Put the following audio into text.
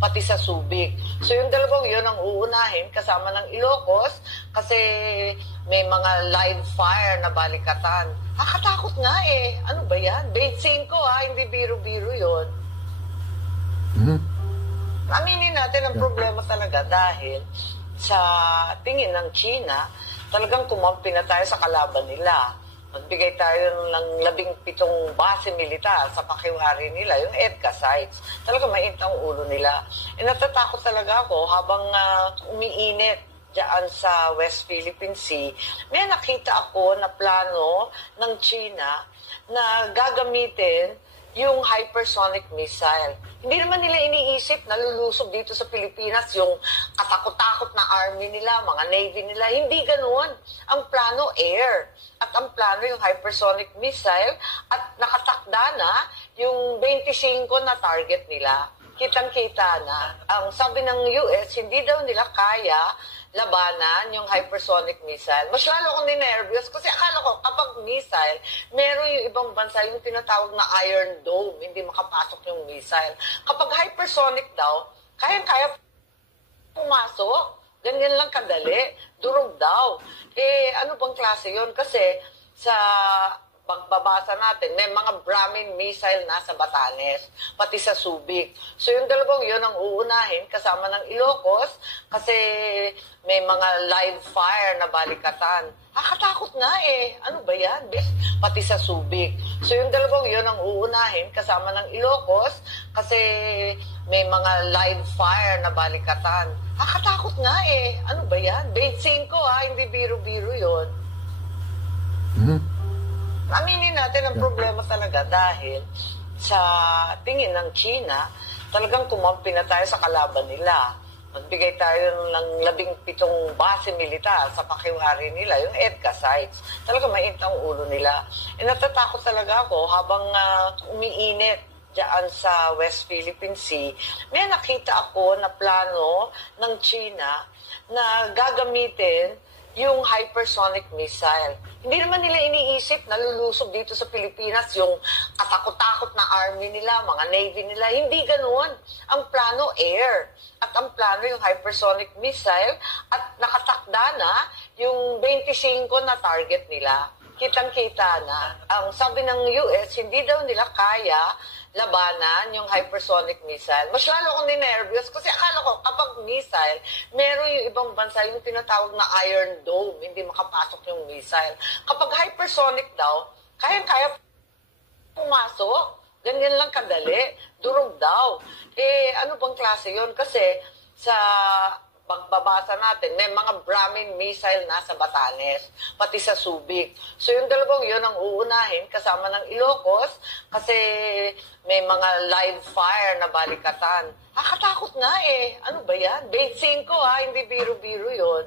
pati sa Subic. So yung dalawang yun ang uunahin kasama ng Ilocos kasi may mga live fire na balikatan. Nakatakot nga eh. Ano ba yan? 25 hindi biro-biro yun. Aminin natin ang problema talaga dahil sa tingin ng China, talagang kumampi na tayo sa kalaban nila. Magbigay tayo ng 17 base militar sa pakiwari nila, yung EDCA sites. Talaga mainit ang ulo nila. Natatakot talaga ako habang umiinit diyan sa West Philippine Sea. May nakita ako na plano ng China na gagamitin yung hypersonic missile. Hindi naman nila iniisip na lulusob dito sa Pilipinas yung katakot-takot na army nila, mga navy nila. Hindi ganoon. Ang plano, air. At ang plano yung hypersonic missile at nakatakda na yung 25 na target nila. Kitang-kita na. Ang sabi ng US, hindi daw nila kaya labanan yung hypersonic missile. Mas lalo akong ninervyos kasi akala ko kapag missile, meron yung ibang bansa yung tinatawag na Iron Dome, hindi makapasok yung missile. Kapag hypersonic daw, kayang-kaya pumasok. Ganyan lang kadali. Durog daw. Ano bang klase yun? Kasi sa pagbabasa natin, may mga Brahmin missile na sa Batanes, pati sa Subic. So yung dalawang yun ang uunahin kasama ng Ilocos kasi may mga live fire na balikatan. Nakatakot nga eh. Ano ba yan? Pati sa Subic. So yung dalawang yun ang uunahin kasama ng Ilocos kasi may mga live fire na balikatan. Nakatakot nga eh. Ano ba yan? 25 hindi biro-biro yun. Aminin natin ang problema talaga dahil sa tingin ng China, talagang kumampi na tayo sa kalaban nila. Magbigay tayo ng 17 base militar sa pakiwari nila, yung EDCA sites. Talaga mainit ang ulo nila. Natatakot talaga ako habang umiinit diyan sa West Philippine Sea. May nakita ako na plano ng China na gagamitin yung hypersonic missile. Hindi naman nila iniisip na lulusob dito sa Pilipinas yung katakot-takot na army nila, mga navy nila. Hindi ganoon. Ang plano, air. At ang plano yung hypersonic missile at nakatakda na yung 25 na target nila. Kitang-kita na. Ang sabi ng US, hindi daw nila kaya labanan yung hypersonic missile. Mas lalo akong ninervyos kasi akala ko kapag missile, meron yung ibang bansa yung tinatawag na Iron Dome, hindi makapasok yung missile. Kapag hypersonic daw, kayang-kaya pumasok. Ganyan lang kadali. Durog daw. Ano bang klase yun? Kasi sa pagbabasa natin, may mga Brahmin missile na sa Batanes, pati sa Subic. So yung dalawang yun ang uunahin kasama ng Ilocos kasi may mga live fire na balikatan. Nakatakot nga eh. Ano ba yan? 25 hindi biro-biro yun.